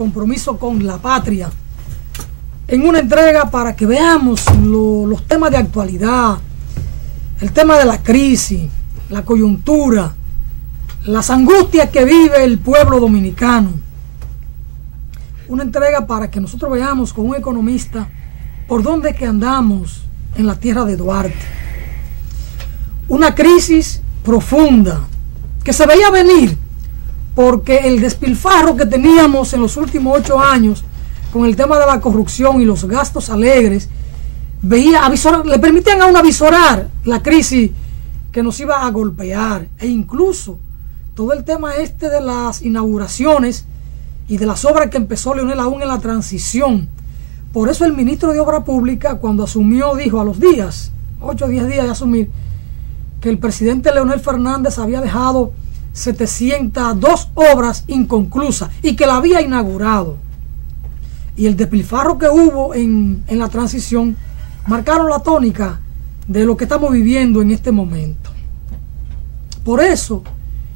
compromiso con la patria, en una entrega para que veamos los temas de actualidad, el tema de la crisis, la coyuntura, las angustias que vive el pueblo dominicano. Una entrega para que nosotros veamos con un economista por dónde es que andamos en la tierra de Duarte. Una crisis profunda que se veía venir porque el despilfarro que teníamos en los últimos 8 años con el tema de la corrupción y los gastos alegres le permitían a uno avisorar la crisis que nos iba a golpear, e incluso todo el tema de las inauguraciones y de las obras que empezó Leonel aún en la transición. Por eso el ministro de Obra Pública, cuando asumió, dijo a los 8 o 10 días de asumir, que el presidente Leonel Fernández había dejado 702 obras inconclusas y que la había inaugurado. Y el despilfarro que hubo en la transición marcaron la tónica de lo que estamos viviendo en este momento. Por eso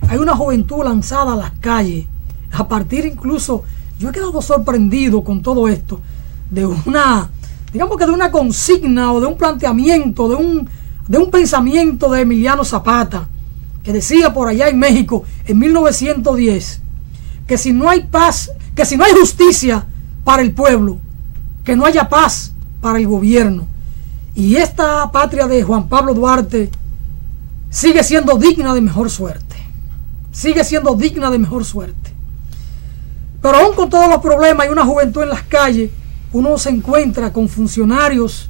hay una juventud lanzada a las calles, a partir incluso, yo he quedado sorprendido con todo esto, de una consigna o de un planteamiento, de un pensamiento de Emiliano Zapata, que decía por allá en México en 1910 que si no hay paz, que si no hay justicia para el pueblo, que no haya paz para el gobierno. Y esta patria de Juan Pablo Duarte sigue siendo digna de mejor suerte. Sigue siendo digna de mejor suerte. Pero aún con todos los problemas y una juventud en las calles, uno se encuentra con funcionarios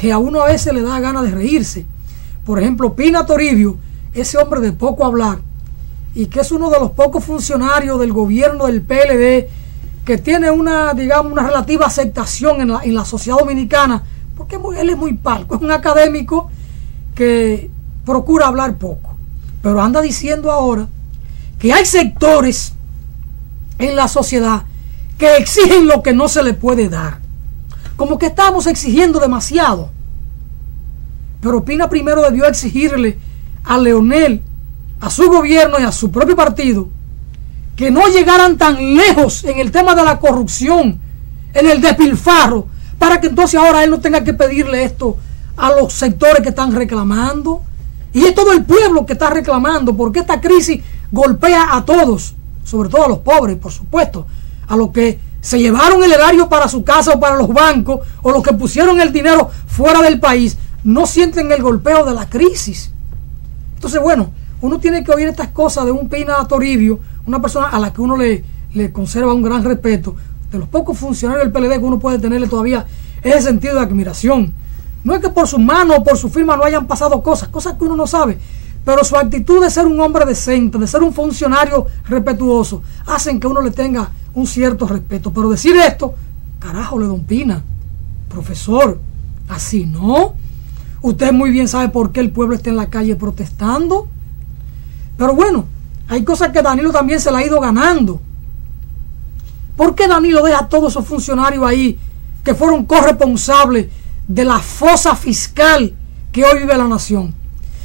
que a uno a veces le da ganas de reírse. Por ejemplo, Pina Toribio, ese hombre de poco hablar, y que es uno de los pocos funcionarios del gobierno del PLD que tiene una relativa aceptación en la sociedad dominicana, porque él es muy palco, es un académico que procura hablar poco, pero anda diciendo ahora que hay sectores en la sociedad que exigen lo que no se le puede dar, como que estamos exigiendo demasiado. Pero Pina primero debió exigirle a Leonel, a su gobierno y a su propio partido que no llegaran tan lejos en el tema de la corrupción, en el despilfarro, para que entonces ahora él no tenga que pedirle esto a los sectores que están reclamando. Y es todo el pueblo que está reclamando, porque esta crisis golpea a todos, sobre todo a los pobres, por supuesto, a los que se llevaron el erario para su casa o para los bancos, o los que pusieron el dinero fuera del país, no sienten el golpeo de la crisis. Entonces, bueno, uno tiene que oír estas cosas de un Pina Toribio, una persona a la que uno le conserva un gran respeto, de los pocos funcionarios del PLD que uno puede tenerle todavía ese sentido de admiración. No es que por su mano o por su firma no hayan pasado cosas que uno no sabe, pero su actitud de ser un hombre decente, de ser un funcionario respetuoso, hacen que uno le tenga un cierto respeto. Pero decir esto, carajo, don Pina, profesor, así no. Usted muy bien sabe por qué el pueblo está en la calle protestando. Pero bueno, hay cosas que Danilo también se la ha ido ganando. ¿Por qué Danilo deja a todos esos funcionarios ahí que fueron corresponsables de la fosa fiscal que hoy vive la nación?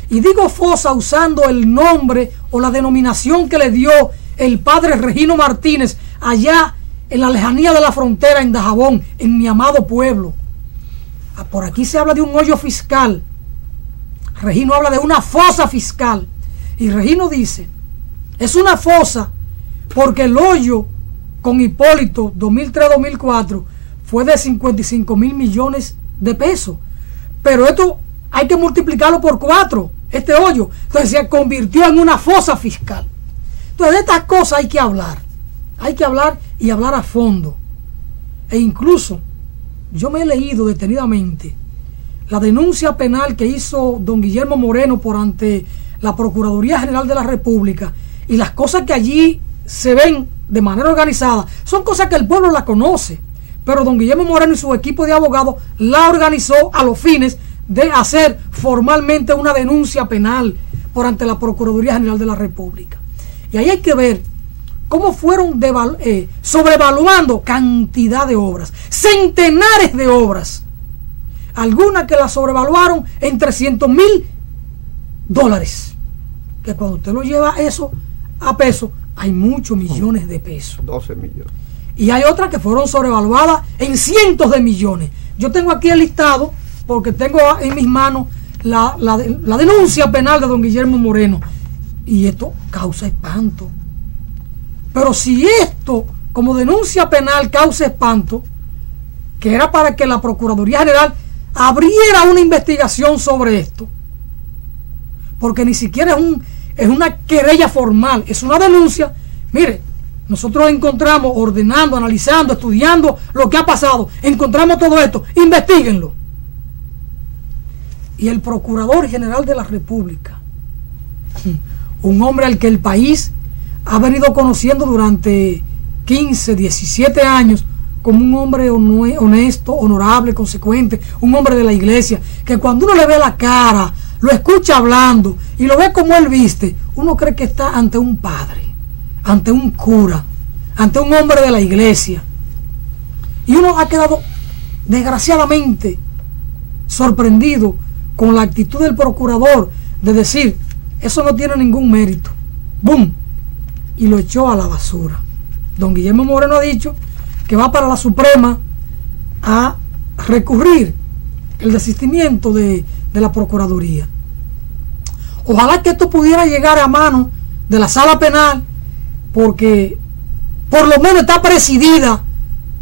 Y digo fosa usando el nombre o la denominación que le dio el padre Regino Martínez allá en la lejanía de la frontera en Dajabón, en mi amado pueblo. Por aquí se habla de un hoyo fiscal. Regino habla de una fosa fiscal. Y Regino dice, es una fosa porque el hoyo con Hipólito 2003-2004 fue de 55 mil millones de pesos. Pero esto hay que multiplicarlo por 4, este hoyo. Entonces se convirtió en una fosa fiscal. Entonces de estas cosas hay que hablar. Hay que hablar y hablar a fondo. E incluso yo me he leído detenidamente la denuncia penal que hizo don Guillermo Moreno por ante la Procuraduría General de la República, y las cosas que allí se ven de manera organizada son cosas que el pueblo la conoce, pero don Guillermo Moreno y su equipo de abogados la organizó a los fines de hacer formalmente una denuncia penal por ante la Procuraduría General de la República. Y ahí hay que ver cómo fueron sobrevaluando cantidad de obras, centenares de obras, algunas que las sobrevaluaron en $300,000, que cuando usted lo lleva eso a peso, hay muchos millones de pesos. 12 millones. y hay otras que fueron sobrevaluadas en cientos de millones. Yo tengo aquí el listado porque tengo en mis manos la denuncia penal de don Guillermo Moreno, y esto causa espanto. Pero si esto, como denuncia penal, causa espanto, que era para que la Procuraduría General abriera una investigación sobre esto, porque ni siquiera es una querella formal, es una denuncia. Mire, nosotros encontramos, ordenando, analizando, estudiando lo que ha pasado, encontramos todo esto, investíguenlo. Y el Procurador General de la República, un hombre al que el país ha venido conociendo durante 15, 17 años como un hombre honesto, honorable, consecuente, un hombre de la iglesia, que cuando uno le ve la cara, lo escucha hablando y lo ve como él viste, uno cree que está ante un padre, ante un cura, ante un hombre de la iglesia. Y uno ha quedado desgraciadamente sorprendido con la actitud del procurador de decir, eso no tiene ningún mérito. ¡Bum! Y lo echó a la basura. Don Guillermo Moreno ha dicho que va para la Suprema a recurrir el desistimiento de la Procuraduría. Ojalá que esto pudiera llegar a manos de la Sala Penal, porque por lo menos está presidida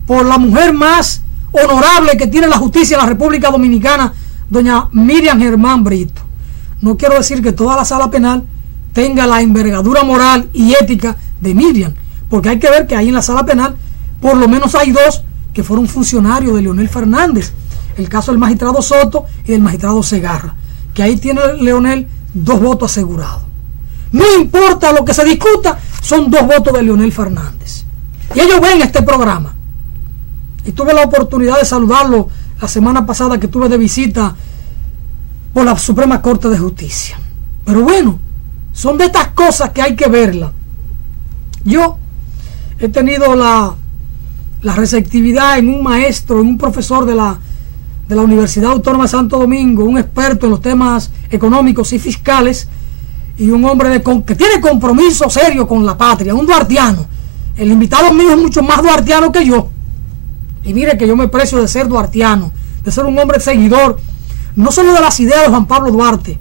por la mujer más honorable que tiene la justicia en la República Dominicana, doña Miriam Germán Brito. No quiero decir que toda la Sala Penal tenga la envergadura moral y ética de Miriam, porque hay que ver que ahí en la Sala Penal por lo menos hay dos que fueron funcionarios de Leonel Fernández, el caso del magistrado Soto y del magistrado Segarra, que ahí tiene Leonel 2 votos asegurados. No importa lo que se discuta, son 2 votos de Leonel Fernández. Y ellos ven este programa. Y tuve la oportunidad de saludarlo la semana pasada que estuve de visita por la Suprema Corte de Justicia. Pero bueno, son de estas cosas que hay que verlas. Yo he tenido la receptividad en un maestro, en un profesor de la Universidad Autónoma de Santo Domingo, un experto en los temas económicos y fiscales, y un hombre que tiene compromiso serio con la patria, un duartiano. El invitado mío es mucho más duartiano que yo. Y mire que yo me precio de ser duartiano, de ser un hombre seguidor, no solo de las ideas de Juan Pablo Duarte,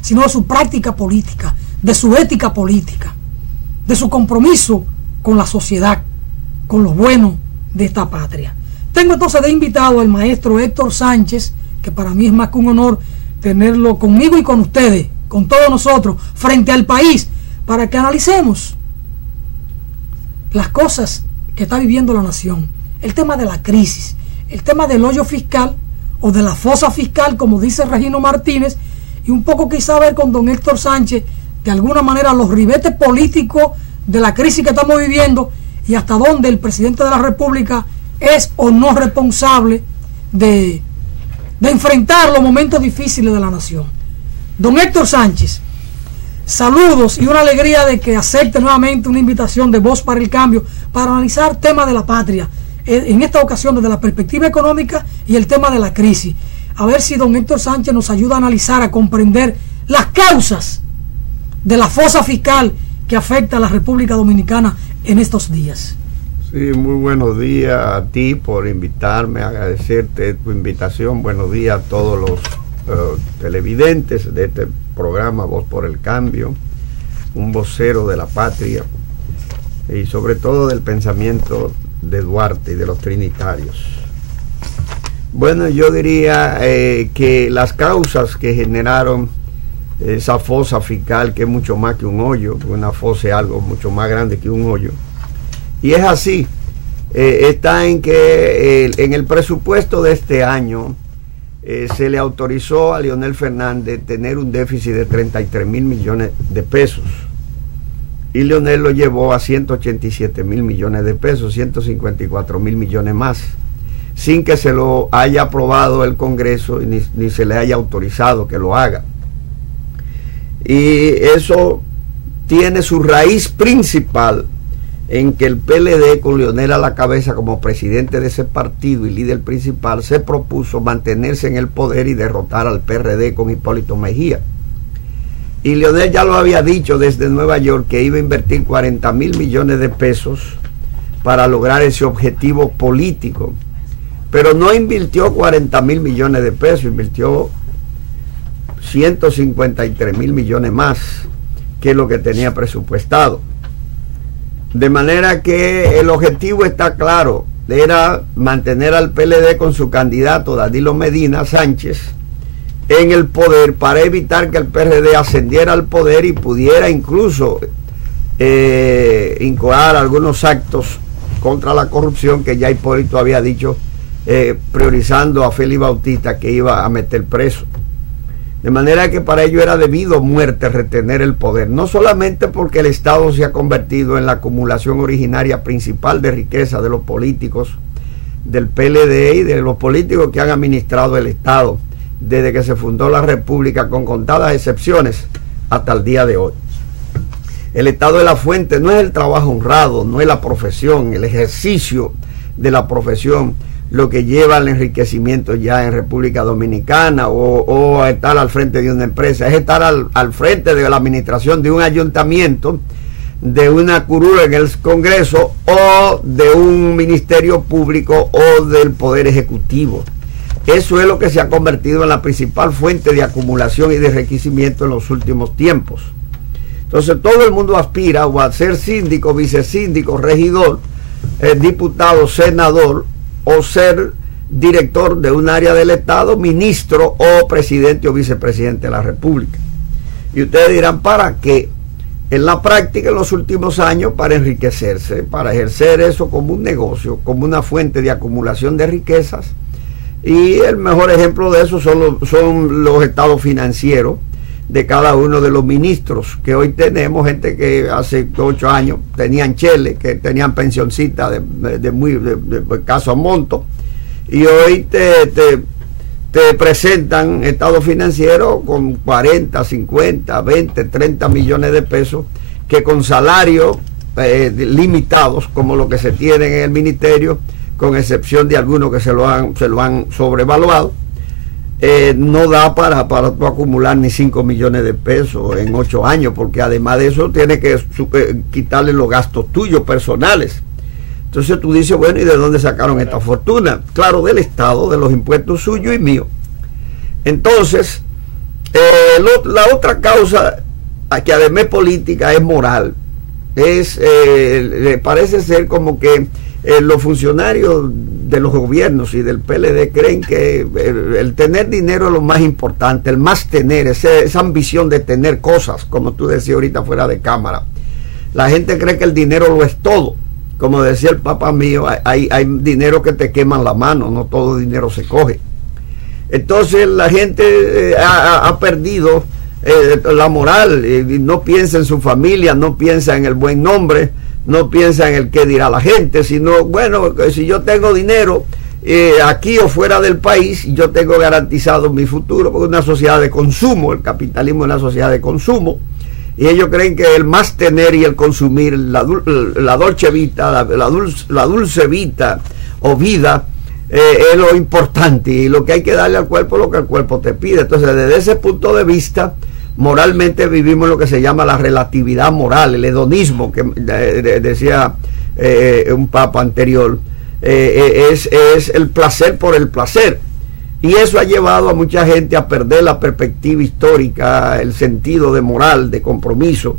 sino de su práctica política, de su ética política, de su compromiso con la sociedad, con lo bueno de esta patria. Tengo entonces de invitado al maestro Héctor Sánchez, que para mí es más que un honor tenerlo conmigo y con ustedes, con todos nosotros, frente al país, para que analicemos las cosas que está viviendo la nación, el tema de la crisis, el tema del hoyo fiscal o de la fosa fiscal, como dice Regino Martínez, y un poco quizá ver con don Héctor Sánchez, de alguna manera, los ribetes políticos de la crisis que estamos viviendo y hasta dónde el presidente de la República es o no responsable de enfrentar los momentos difíciles de la nación. Don Héctor Sánchez, saludos y una alegría de que acepte nuevamente una invitación de Voz para el Cambio para analizar temas de la patria, en esta ocasión desde la perspectiva económica y el tema de la crisis. A ver si don Héctor Sánchez nos ayuda a analizar, a comprender las causas de la fosa fiscal que afecta a la República Dominicana en estos días. Sí, muy buenos días a ti por invitarme, agradecerte tu invitación. Buenos días a todos los televidentes de este programa Voz por el Cambio, un vocero de la patria y sobre todo del pensamiento de Duarte y de los trinitarios. Bueno, yo diría que las causas que generaron esa fosa fiscal, que es mucho más que un hoyo, una fosa es algo mucho más grande que un hoyo, y es así, está en que en el presupuesto de este año se le autorizó a Leonel Fernández tener un déficit de 33,000 millones de pesos, y Leonel lo llevó a 187,000 millones de pesos, 154,000 millones más, sin que se lo haya aprobado el Congreso y ni se le haya autorizado que lo haga. Y eso tiene su raíz principal en que el PLD, con Leonel a la cabeza como presidente de ese partido y líder principal, se propuso mantenerse en el poder y derrotar al PRD con Hipólito Mejía. Y Leonel ya lo había dicho desde Nueva York que iba a invertir 40,000 millones de pesos para lograr ese objetivo político. Pero no invirtió 40.000 millones de pesos, invirtió 153.000 millones más que lo que tenía presupuestado. De manera que el objetivo está claro, era mantener al PLD con su candidato Danilo Medina Sánchez en el poder para evitar que el PRD ascendiera al poder y pudiera incluso incoar algunos actos contra la corrupción que ya Hipólito había dicho, priorizando a Félix Bautista, que iba a meter preso. De manera que para ello era debido muerte retener el poder, no solamente porque el Estado se ha convertido en la acumulación originaria principal de riqueza de los políticos del PLD y de los políticos que han administrado el Estado desde que se fundó la República, con contadas excepciones hasta el día de hoy. El Estado es la fuente, no es el trabajo honrado, no es la profesión, el ejercicio de la profesión lo que lleva al enriquecimiento ya en República Dominicana o a estar al frente de una empresa, es estar al frente de la administración de un ayuntamiento, de una curul en el Congreso o de un ministerio público o del Poder Ejecutivo. Eso es lo que se ha convertido en la principal fuente de acumulación y de enriquecimiento en los últimos tiempos. Entonces todo el mundo aspira o a ser síndico, vicesíndico, regidor, diputado, senador, o ser director de un área del Estado, ministro o presidente o vicepresidente de la República. Y ustedes dirán, ¿para qué? En la práctica, en los últimos años, para enriquecerse, para ejercer eso como un negocio, como una fuente de acumulación de riquezas. Y el mejor ejemplo de eso son los estados financieros de cada uno de los ministros que hoy tenemos, gente que hace 8 años tenían cheles, que tenían pensioncita de muy escaso monto, y hoy te presentan estados financieros con 40, 50, 20, 30 millones de pesos, que con salarios limitados, como lo que se tiene en el ministerio, con excepción de algunos que se lo han sobrevaluado, no da para acumular ni 5 millones de pesos en 8 años, porque además de eso tiene que quitarle los gastos tuyos personales. Entonces tú dices, bueno, ¿y de dónde sacaron esta fortuna? Claro, del Estado, de los impuestos suyos y míos. Entonces, la otra causa, que además política, es moral. Parece ser como que los funcionarios de los gobiernos y del PLD creen que el tener dinero es lo más importante, el más tener, esa ambición de tener cosas, como tú decías ahorita fuera de cámara. La gente cree que el dinero lo es todo. Como decía el papá mío, hay dinero que te queman la mano, no todo dinero se coge. Entonces la gente ha perdido la moral, y no piensa en su familia, no piensa en el buen nombre, no piensa en el qué dirá la gente, sino, bueno, si yo tengo dinero aquí o fuera del país, yo tengo garantizado mi futuro, porque es una sociedad de consumo, el capitalismo es una sociedad de consumo, y ellos creen que el más tener y el consumir, la dolce vita, la dulce vita o vida, es lo importante, y lo que hay que darle al cuerpo es lo que el cuerpo te pide. Entonces, desde ese punto de vista, moralmente vivimos lo que se llama la relatividad moral, el hedonismo, que decía un papa anterior, es el placer por el placer, y eso ha llevado a mucha gente a perder la perspectiva histórica, el sentido de moral, de compromiso,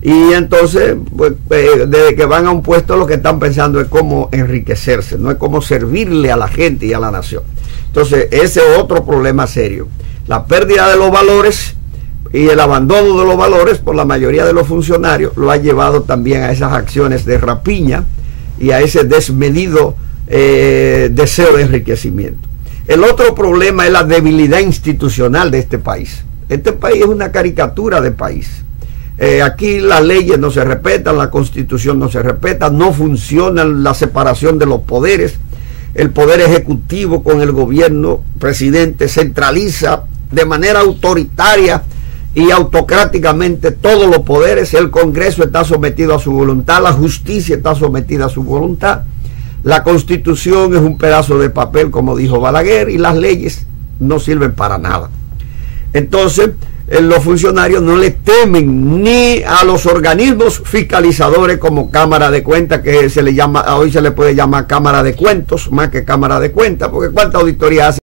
y entonces pues, desde que van a un puesto lo que están pensando es cómo enriquecerse, no es cómo servirle a la gente y a la nación. Entonces ese es otro problema serio, la pérdida de los valores y el abandono de los valores por la mayoría de los funcionarios lo ha llevado también a esas acciones de rapiña y a ese desmedido deseo de enriquecimiento. El otro problema es la debilidad institucional de este país. Este país es una caricatura de país. Aquí las leyes no se respetan, la Constitución no se respeta, no funciona la separación de los poderes. El poder ejecutivo con el gobierno presidente centraliza de manera autoritaria y autocráticamente todos los poderes. El Congreso está sometido a su voluntad, la justicia está sometida a su voluntad, la Constitución es un pedazo de papel, como dijo Balaguer, y las leyes no sirven para nada. Entonces los funcionarios no le temen ni a los organismos fiscalizadores como Cámara de Cuentas, que se le llama, hoy se le puede llamar Cámara de Cuentos, más que Cámara de Cuentas, porque cuánta auditoría hace